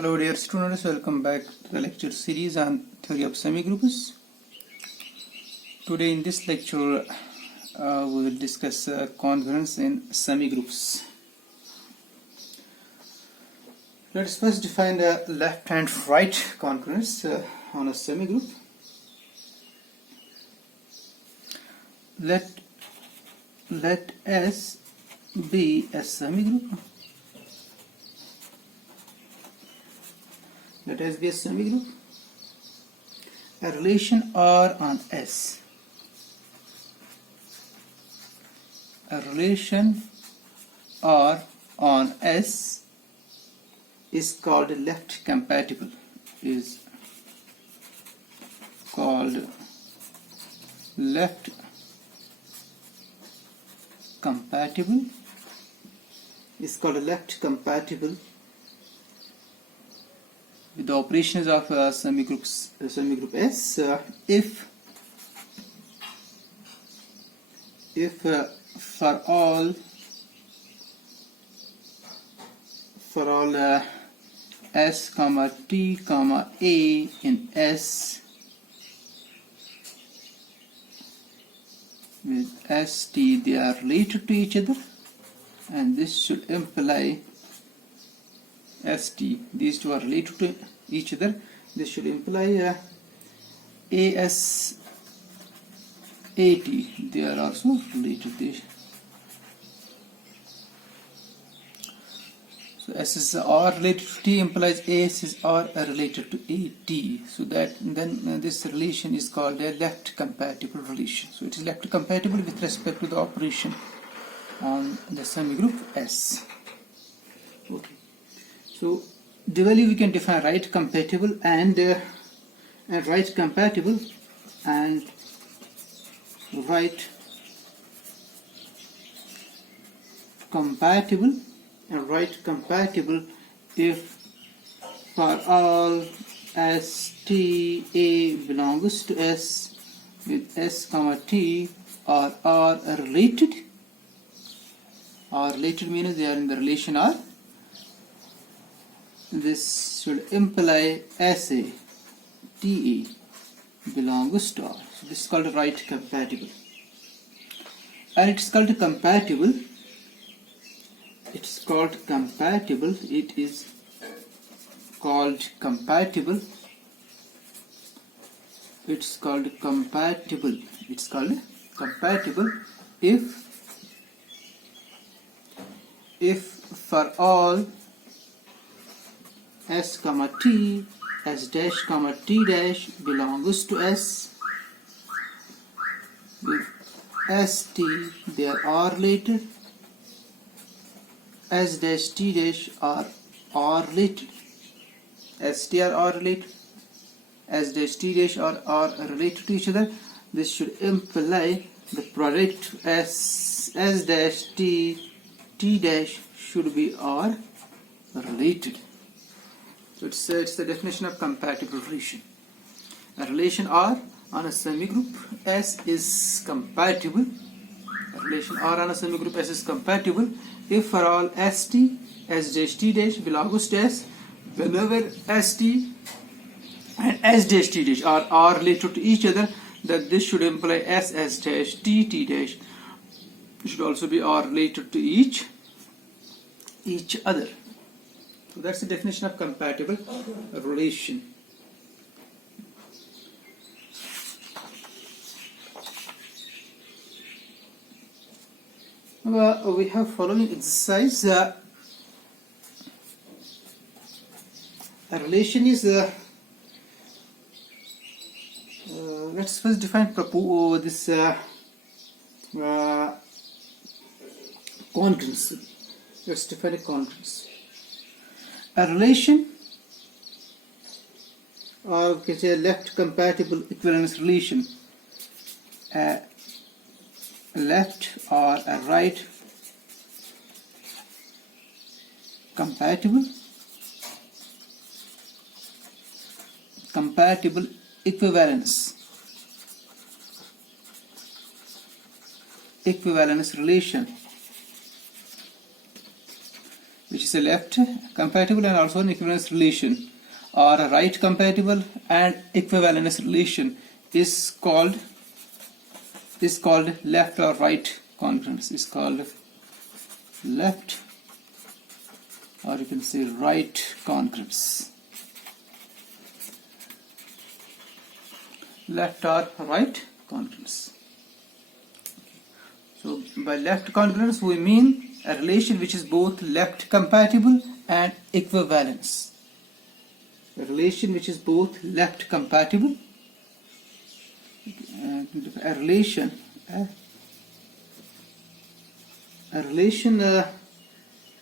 Hello dear students, welcome back to the lecture series on theory of semigroups. Today in this lecture we will discuss congruence in semigroups. Let us first define the left and right congruence on a semigroup. Let S be a semigroup. Let S be a semigroup. A relation R on S. A relation R on S is called left compatible. Is called left compatible. Is called left compatible with the operations of semigroup S if for all S comma T comma A in S with ST they are related to each other, and this should imply ST, these two are related to each other. This should imply AS AT, they are also related to each. So S is R related to T implies AS is R related to AT. So that then this relation is called a left compatible relation. So it is left compatible with respect to the operation on the semigroup S. Okay. So dually we can define right compatible and right compatible and right compatible and right compatible if for all S T A belongs to S with S comma T or R related. R related means they are in the relation R. This should imply SA TA belongs to R. So this is called right compatible. And it is called compatible. It is called compatible. It is called compatible. It's called compatible. It's called compatible if for all S comma T, S dash comma T dash belongs to S with ST they are related, S dash T dash are related, ST are related, S dash T dash are related to each other. This should imply the product S dash T dash should be R related. So it's the definition of compatible relation. A relation R on a semigroup S is compatible. A relation R on a semigroup S is compatible if for all ST, S dash T dash belongs to S, whenever ST and S dash T dash are related to each other, that this should imply S dash T dash should also be R related to each other. So that's the definition of compatible relation. We have following exercise. A relation is let's first define this congruence. Let's define a congruence. A relation, or we can say a left compatible equivalence relation, a left or a right compatible equivalence relation which is a left compatible and also an equivalence relation, or a right compatible and equivalence relation is called left or right congruence. Is called left, or you can say right congruence. Left or right congruence. So by left congruence we mean a relation which is both left compatible and equivalence. A relation which is both left compatible, a relation you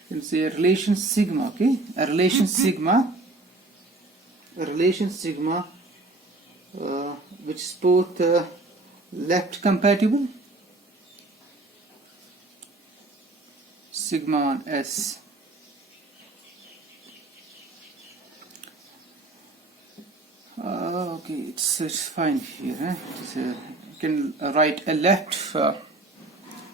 can say a relation sigma, okay? A relation sigma which is both left compatible, sigma on S, okay, it's fine here. You can write a left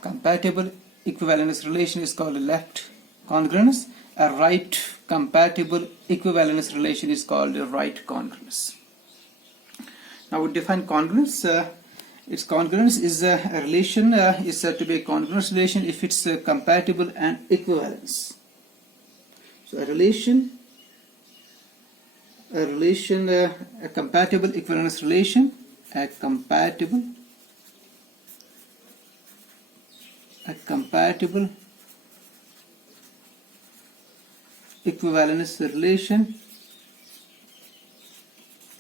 compatible equivalence relation is called a left congruence. A right compatible equivalence relation is called a right congruence. Now we define congruence. Its congruence is a relation is said to be a congruence relation if it's compatible and equivalence. So a compatible equivalence relation, a compatible equivalence relation,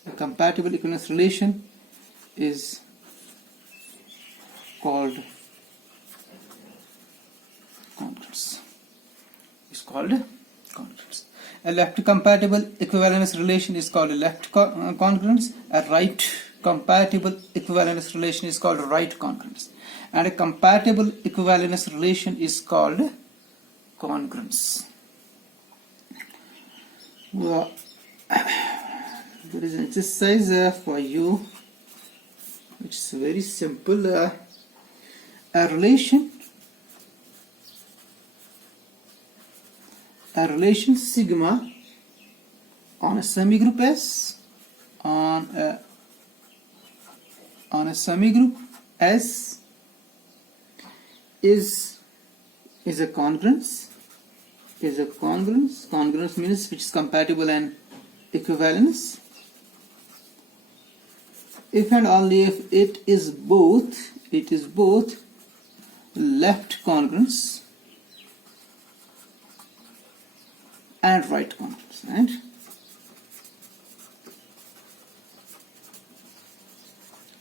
a compatible equivalence relation is called congruence. Is called congruence. A left compatible equivalence relation is called a left congruence. A right compatible equivalence relation is called a right congruence. And a compatible equivalence relation is called congruence. Well, there is an exercise for you which is very simple. A relation sigma on a semigroup S on a semigroup S is a congruence. Congruence means which is compatible and equivalence if and only if it is both left congruence and right congruence, right?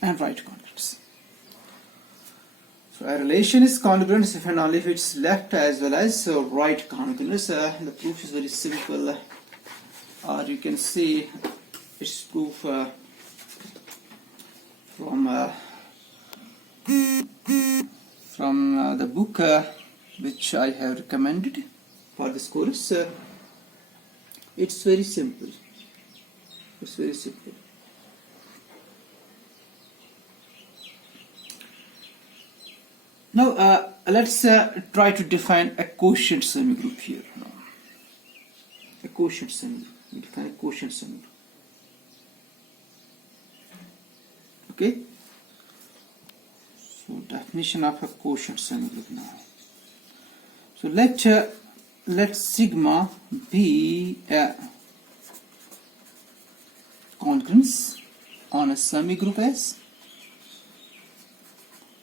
And right congruence. So a relation is congruence if and only if it's left as well as right congruence. The proof is very simple, or you can see its proof from the book which I have recommended for this course. It's very simple. Now let's try to define a quotient semigroup here. A quotient semigroup. We define a quotient semigroup. Okay. So definition of a quotient semigroup now. So let sigma be a congruence on a semigroup S.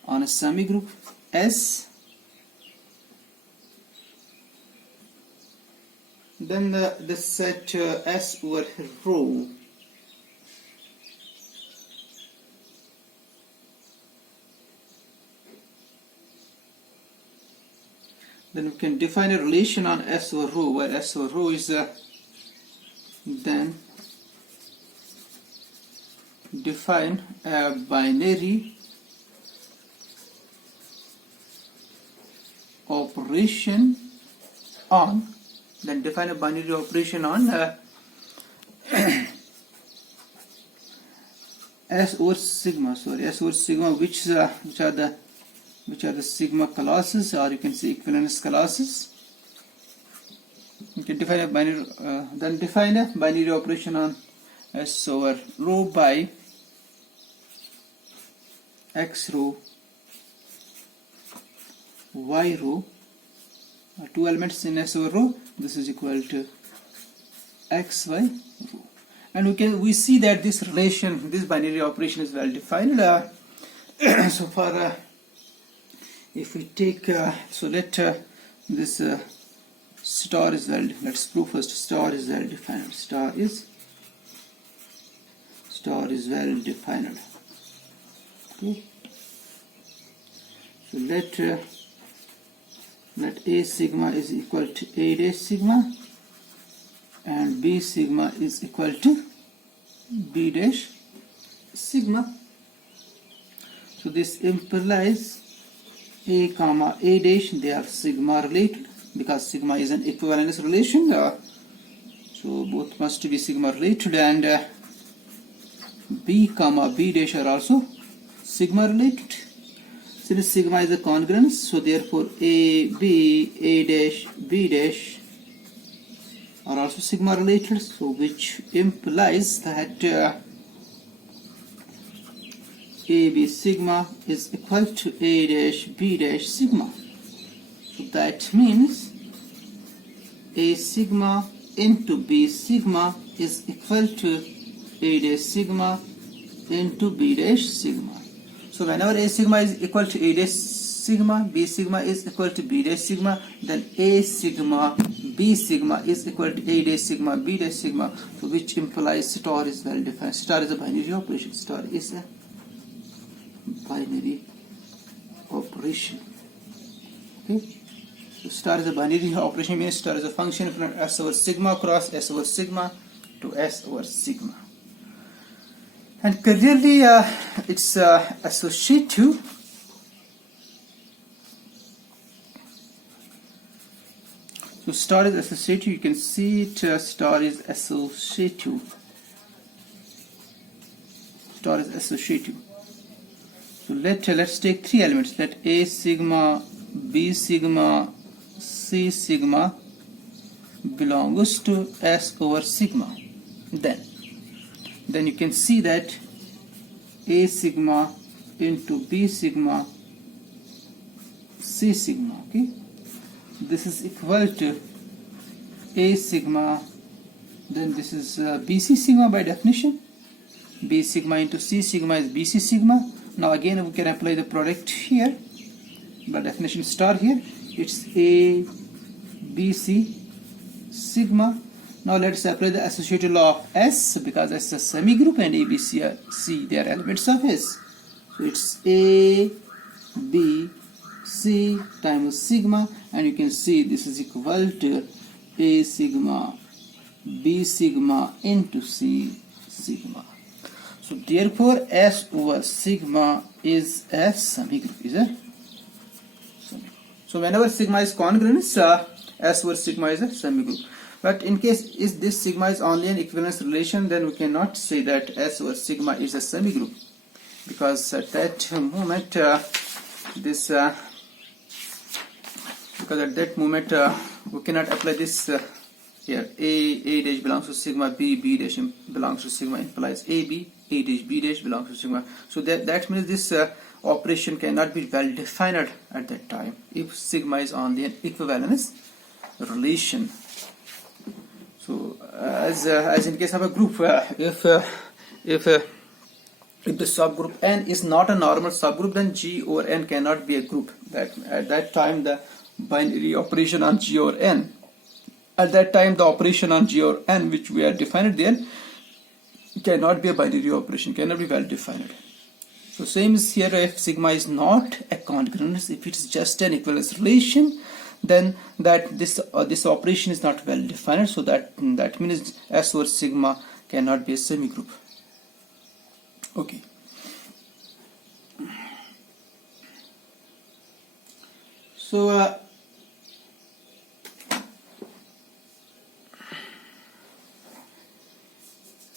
On a semigroup S, then the set S over rho then we can define a relation on S over rho, where S over rho is then define a binary operation on, then define a binary operation on S over sigma, which are the sigma classes, or you can say equivalence classes. You can define a binary, then define a binary operation on S over row by X row, Y row, two elements in S over row. This is equal to X, Y row, and we see that this relation, this binary operation is well defined. So for if we take so let this star is well, let's prove first star is well defined. Star is well defined. Okay. So let A sigma is equal to A dash sigma and B sigma is equal to B dash sigma. So this implies A comma A dash, they are sigma related because sigma is an equivalence relation. So both must be sigma related, and B comma B dash are also sigma related. Since sigma is a congruence, so therefore A, B, A dash, B dash are also sigma related. So which implies that AB sigma is equal to A dash B dash sigma. So that means A sigma into B sigma is equal to A dash sigma into B dash sigma. So whenever A sigma is equal to A dash sigma, B sigma is equal to B dash sigma, then A sigma B sigma is equal to A dash sigma B dash sigma. So which implies star is well defined. Star is a binary operation. Star is a binary operation. Okay. So star is a binary operation, means star is a function from S over sigma cross S over sigma to S over sigma. And clearly it's associative. So star is associative, you can see it, star is associative. Star is associative. So let's take three elements. Let A sigma, B sigma, C sigma belongs to S over sigma. Then you can see that A sigma into B sigma C sigma. Okay, this is equal to A sigma, then this is BC sigma by definition. B sigma into C sigma is BC sigma. Now again we can apply the product here by definition star here. It's A BC sigma. Now let's apply the associative law of S, because S is a semigroup and A, B, C they are elements of S. So it's A, B, C times sigma, and you can see this is equal to A sigma, B sigma into C sigma. So therefore S over sigma is a semigroup. Is it? So whenever sigma is congruence, S over sigma is a semigroup. But in case this sigma is only an equivalence relation, then we cannot say that S over sigma is a semigroup, because at that moment we cannot apply this here. A dash belongs to sigma, B dash belongs to sigma, implies A dash B dash belongs to sigma. So that means this operation cannot be well defined at that time if sigma is only an equivalence relation. So as in case of a group, if the subgroup N is not a normal subgroup, then G over N cannot be a group. That at that time the binary operation on G over N, at that time the operation on G over N which we are defined there cannot be a binary operation, cannot be well defined. So same is here. If sigma is not a congruence, if it's just an equivalence relation, then that this operation is not well defined. So that means S over sigma cannot be a semigroup. Okay. So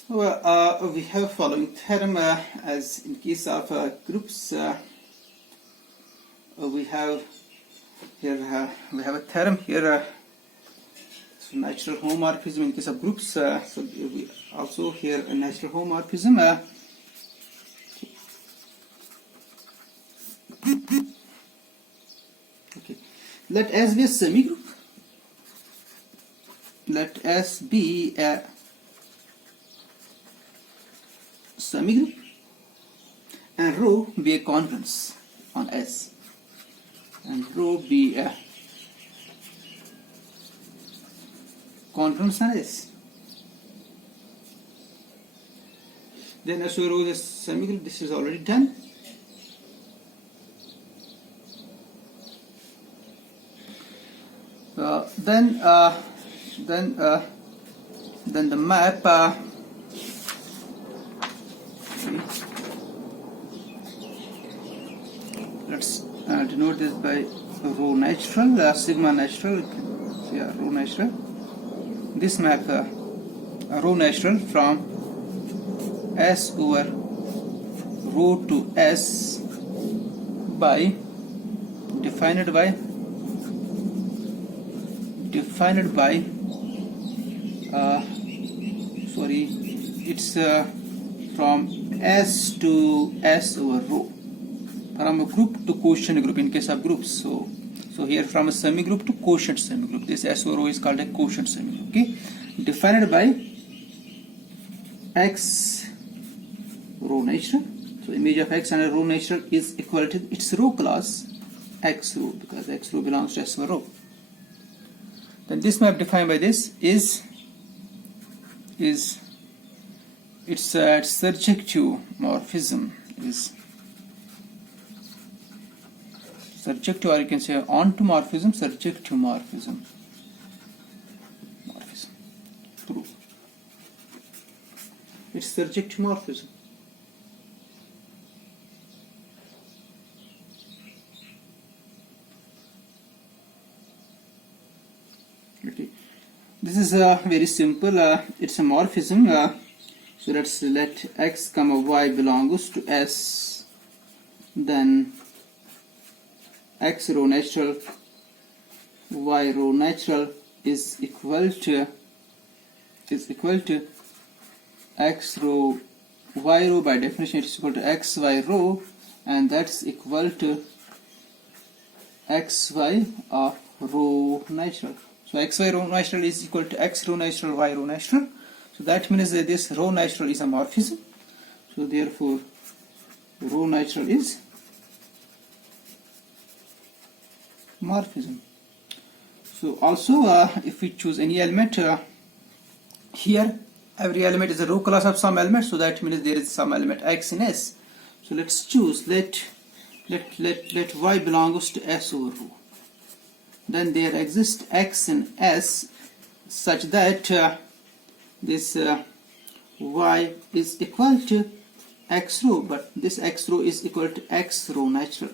we have following theorem. As in case of groups, we have a theorem here. natural homomorphism in case of groups. So we also here a natural homomorphism. Okay, let S be a semigroup. Let S be a semigroup and rho be a congruence on S, and rho be a congruence on S. Then S over rho is a semigroup. This is already done. Then the map. Let's denote this by rho natural, sigma natural. Yeah, rho natural. This map rho natural from S over rho to S by defined by it's from S to S over rho, from a group to quotient group in case of groups. So here from a semigroup to quotient semigroup, this S over rho is called a quotient semigroup. Okay, defined by X rho natural. So image of X and rho natural is equal to its rho class X rho, because X rho belongs to S over rho. Then this map defined by this is its surjective morphism is surjective, or you can say onto morphism, surjective morphism. Proof. It's surjective morphism. Okay. This is very simple. It's a morphism. So let X comma Y belongs to S. Then X rho natural, Y rho natural is equal to X rho Y rho. By definition, it is equal to X Y rho, and that's equal to X Y of rho natural. So X Y rho natural is equal to X rho natural Y rho natural. So that means that this rho natural is a morphism. So therefore, rho natural is morphism. So also, if we choose any element, here every element is a rho class of some element. So that means there is some element X in S. So let's choose let Y belongs to S over rho. Then there exists X in S such that this Y is equal to X rho, but this X rho is equal to X rho natural.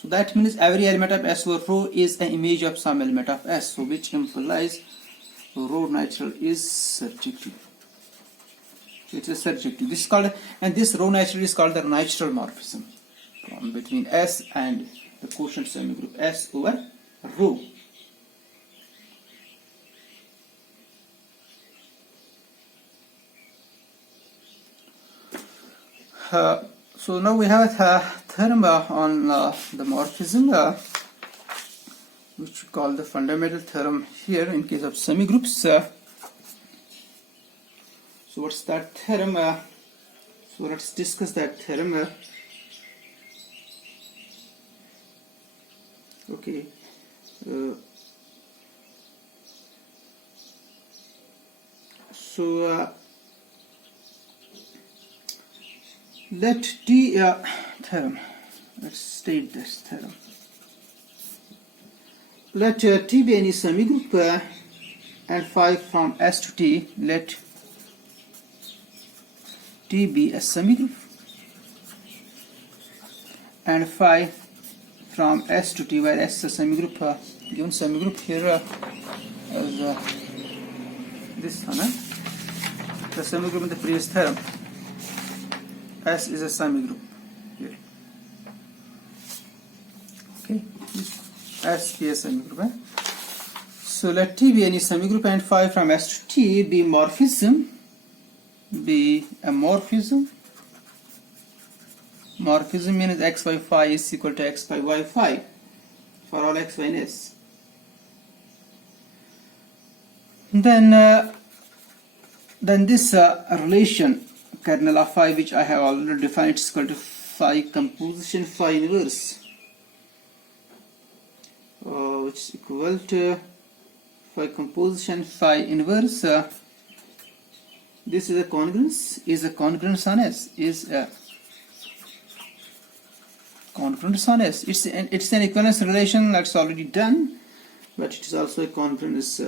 So that means every element of S over rho is an image of some element of S, so which implies rho natural is surjective. It's a surjective. This is called, and this rho natural is called the natural morphism from between S and the quotient semigroup S over rho. So now we have a theorem on the morphism, which we call the fundamental theorem here in case of semigroups. So what's that theorem? So let's discuss that theorem. Okay. Let T theorem. Let's state this theorem. Let T be any semigroup and phi from S to T. Let T be a semigroup and phi from S to T, where S is a semigroup. Given semigroup here as this one, the semigroup in the previous theorem. S is a semigroup here. Okay, S is a semigroup. So let T be any semigroup and phi from S to T be morphism. Be a morphism. Morphism means x by phi is equal to x by y phi for all x, y and s. Then this relation kernel of phi, which I have already defined, is equal to phi composition phi inverse, which is equal to phi composition phi inverse. This is a congruence. Is a congruence on S. Is a congruence on S. It's an equivalence relation that's already done, but it is also a congruence.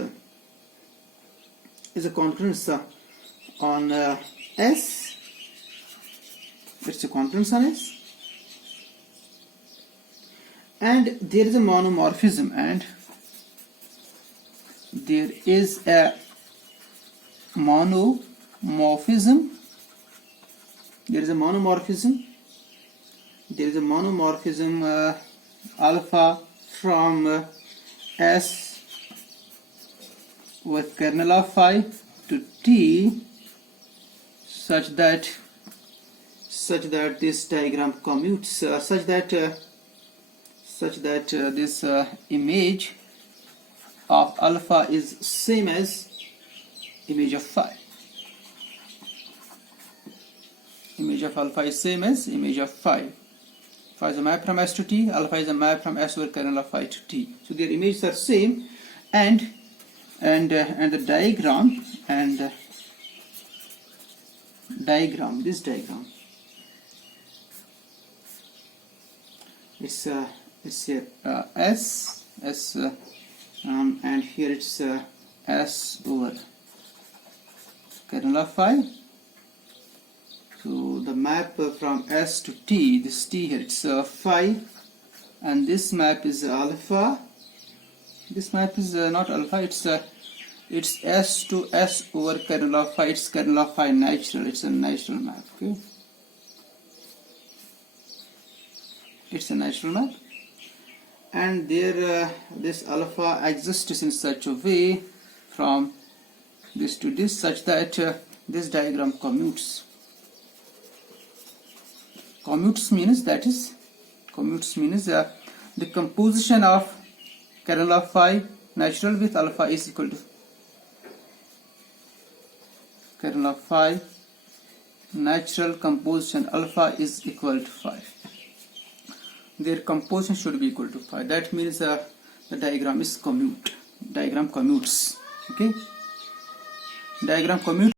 Is a congruence on S. It's a congruence on S. And there is a monomorphism, and there is a monomorphism. There is a monomorphism. There is a monomorphism alpha from S with kernel of phi to T, such that this diagram commutes, such that this image of alpha is same as image of phi. Image of alpha is same as image of phi. Phi is a map from S to T, alpha is a map from S over kernel of phi to T. So their images are same, and the diagram this diagram, it's here S and here it's S over kernel of phi. So the map from S to T, this T here, it's phi, and this map is alpha. This map is not alpha, it's S to S over kernel of phi. It's kernel of phi natural. It's a natural map. Okay, it's a natural map, and there this alpha exists in such a way from this to this, such that this diagram commutes. Commutes means the composition of kernel of phi natural with alpha is equal to kernel of phi natural composition alpha is equal to phi. Their composition should be equal to phi. That means the diagram is commute. Diagram commutes. Okay. Diagram commutes.